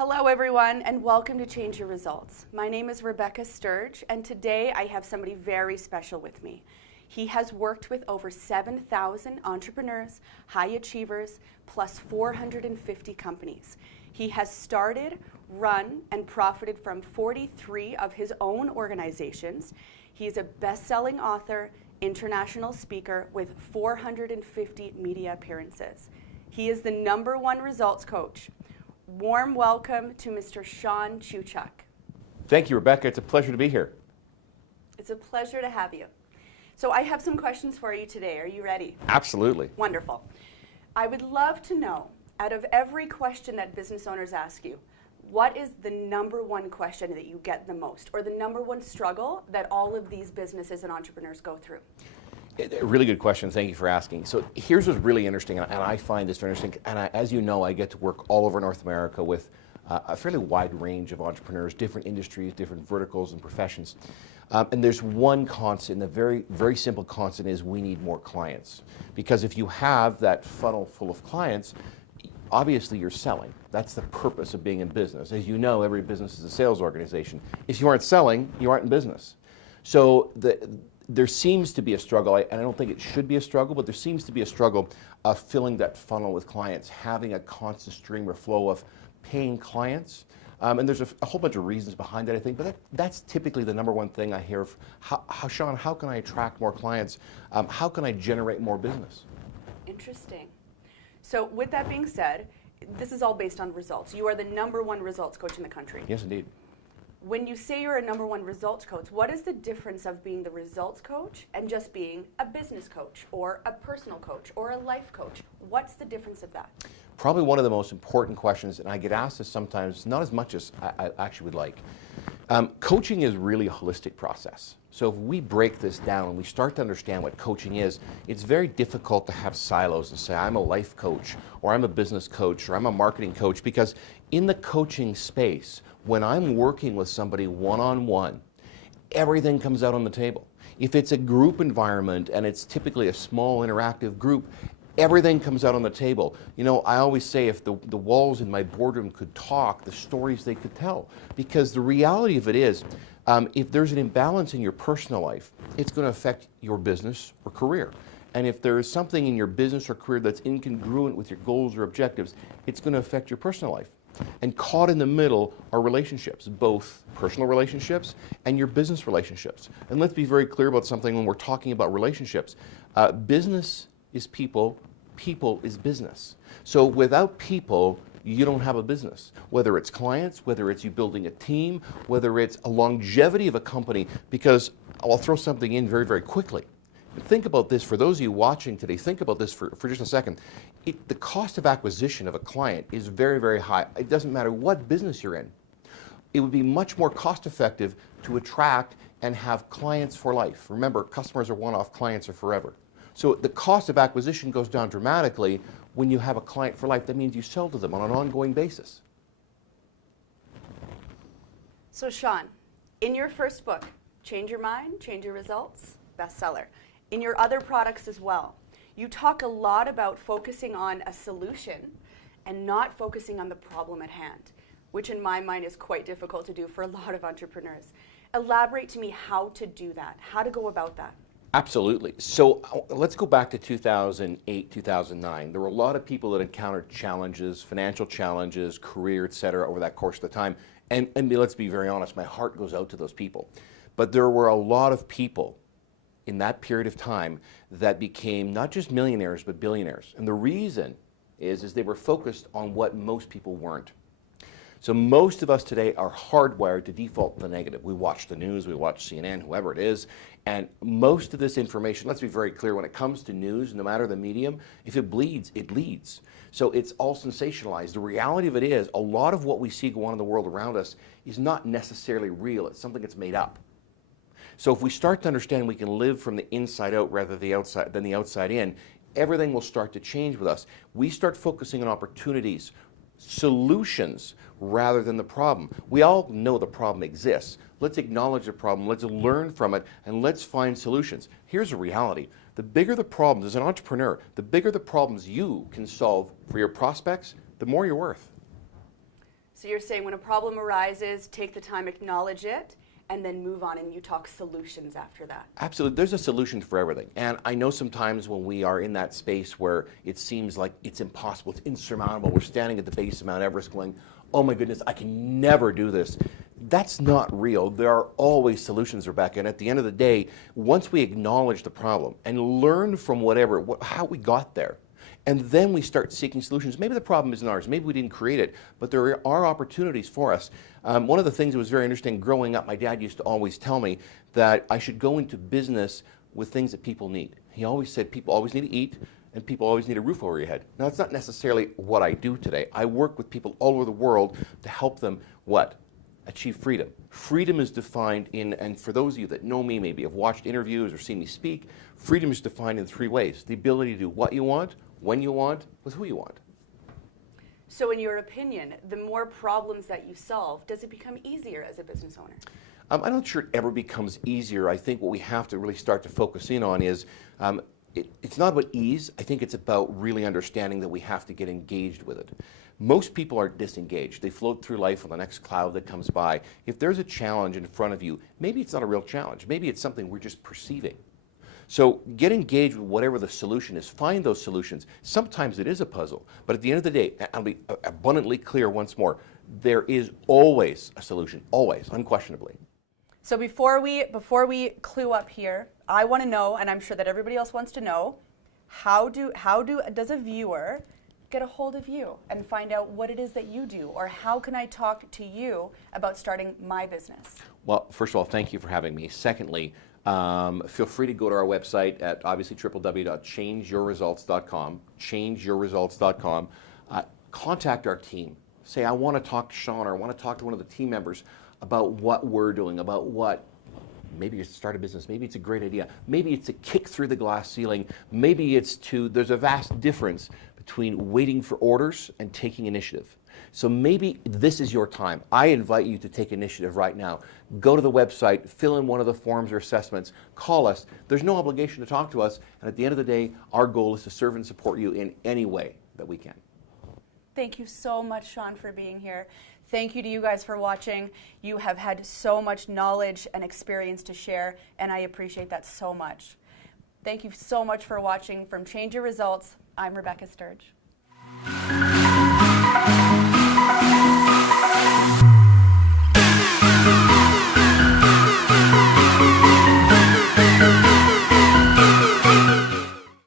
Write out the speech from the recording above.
Hello everyone and welcome to Change Your Results. My name is Rebecca Sturge and today I have somebody very special with me. He has worked with over 7,000 entrepreneurs, high achievers, plus 450 companies. He has started, run, and profited from 43 of his own organizations. He is a best-selling author, international speaker with 450 media appearances. He is the #1 results coach. Warm welcome to Mr. Shawn Shewchuk. Thank you, Rebecca. It's a pleasure to be here. It's a pleasure to have you. So I have some questions for you today. Are you ready? Absolutely. Wonderful. I would love to know, out of every question that business owners ask you, what is the #1 question that you get the most, or the #1 struggle that all of these businesses and entrepreneurs go through? A really good question. Thank you for asking. So here's what's really interesting, and I find this very interesting. And as you know, I get to work all over North America with a fairly wide range of entrepreneurs, different industries, different verticals and professions. And there's one constant, and a very, very simple constant is we need more clients. Because if you have that funnel full of clients, obviously you're selling. That's the purpose of being in business. As you know, every business is a sales organization. If you aren't selling, you aren't in business. So there seems to be a struggle, and I don't think it should be a struggle, but there seems to be a struggle of filling that funnel with clients, having a constant stream or flow of paying clients. And there's a whole bunch of reasons behind that, I think, but that's typically the #1 thing I hear. Shawn, how can I attract more clients? How can I generate more business? Interesting. So with that being said, this is all based on results. You are the #1 results coach in the country. Yes, indeed. When you say you're a #1 results coach, what is the difference of being the results coach and just being a business coach or a personal coach or a life coach? What's the difference of that? Probably one of the most important questions, and I get asked this sometimes, not as much as I actually would like. Coaching is really a holistic process. So if we break this down and we start to understand what coaching is, it's very difficult to have silos and say, I'm a life coach, or I'm a business coach, or I'm a marketing coach, because in the coaching space, when I'm working with somebody one-on-one, everything comes out on the table. If it's a group environment and it's typically a small interactive group, everything comes out on the table. You know, I always say if the walls in my boardroom could talk, the stories they could tell. Because the reality of it is, if there's an imbalance in your personal life, it's going to affect your business or career. And if there is something in your business or career that's incongruent with your goals or objectives, it's going to affect your personal life. And caught in the middle are relationships, both personal relationships and your business relationships. And let's be very clear about something when we're talking about relationships. Business is people, people is business. So without people, you don't have a business. Whether it's clients, whether it's you building a team, whether it's a longevity of a company, because I'll throw something in very, very quickly. Think about this, for those of you watching today, think about this for just a second. The cost of acquisition of a client is very, very high. It doesn't matter what business you're in. It would be much more cost effective to attract and have clients for life. Remember, customers are one-off, clients are forever. So the cost of acquisition goes down dramatically when you have a client for life. That means you sell to them on an ongoing basis. So Shawn, in your first book, Change Your Mind, Change Your Results, bestseller. In your other products as well, you talk a lot about focusing on a solution and not focusing on the problem at hand, which in my mind is quite difficult to do for a lot of entrepreneurs. Elaborate to me how to do that, how to go about that. Absolutely. So let's go back to 2008, 2009. There were a lot of people that encountered challenges, financial challenges, career, et cetera, over that course of the time. And let's be very honest, my heart goes out to those people. But there were a lot of people in that period of time that became not just millionaires, but billionaires. And the reason is they were focused on what most people weren't. So most of us today are hardwired to default to the negative. We watch the news, we watch CNN, whoever it is, and most of this information, let's be very clear, when it comes to news, no matter the medium, if it bleeds, it leads. So it's all sensationalized. The reality of it is, a lot of what we see go on in the world around us is not necessarily real. It's something that's made up. So if we start to understand we can live from the inside out rather than the outside in, everything will start to change with us. We start focusing on opportunities, solutions, rather than the problem. We all know the problem exists. Let's acknowledge the problem, let's learn from it, and let's find solutions. Here's the reality. The bigger the problems, as an entrepreneur, the bigger the problems you can solve for your prospects, the more you're worth. So you're saying when a problem arises, take the time, acknowledge it, and then move on, and you talk solutions after that. Absolutely. There's a solution for everything. And I know sometimes when we are in that space where it seems like it's impossible, it's insurmountable, we're standing at the base of Mount Everest going, oh my goodness, I can never do this. That's not real. There are always solutions, Rebecca. And at the end of the day, once we acknowledge the problem and learn from how we got there, and then we start seeking solutions. Maybe the problem isn't ours. Maybe we didn't create it, but there are opportunities for us. One of the things that was very interesting growing up, my dad used to always tell me that I should go into business with things that people need. He always said people always need to eat and people always need a roof over your head. Now, that's not necessarily what I do today. I work with people all over the world to help them, what? Achieve freedom. Freedom is defined in, and for those of you that know me, maybe have watched interviews or seen me speak, freedom is defined in 3 ways. The ability to do what you want, when you want, with who you want. So in your opinion, the more problems that you solve, does it become easier as a business owner? I'm not sure it ever becomes easier. I think what we have to really start to focus in on is it's not about ease. I think it's about really understanding that we have to get engaged with it. Most people are disengaged. They float through life on the next cloud that comes by. If there's a challenge in front of you, maybe it's not a real challenge. Maybe it's something we're just perceiving. So get engaged with whatever the solution is. Find those solutions. Sometimes it is a puzzle, but at the end of the day, I'll be abundantly clear once more, there is always a solution, always, unquestionably. So before we clue up here, I want to know, and I'm sure that everybody else wants to know, how does a viewer get a hold of you and find out what it is that you do, or how can I talk to you about starting my business? Well, first of all, thank you for having me. Secondly, feel free to go to our website at obviously www.changeyourresults.com, changeyourresults.com. Contact our team. Say, I want to talk to Shawn, or I want to talk to one of the team members about what we're doing, about what, maybe it's to start a business, maybe it's a great idea, maybe it's a kick through the glass ceiling, maybe it's there's a vast difference between waiting for orders and taking initiative. So maybe this is your time. I invite you to take initiative right now. Go to the website, fill in one of the forms or assessments, call us. There's no obligation to talk to us, and at the end of the day, our goal is to serve and support you in any way that we can. Thank you so much, Shawn, for being here. Thank you to you guys for watching. You have had so much knowledge and experience to share, and I appreciate that so much. Thank you so much for watching. From Change Your Results, I'm Rebecca Sturge.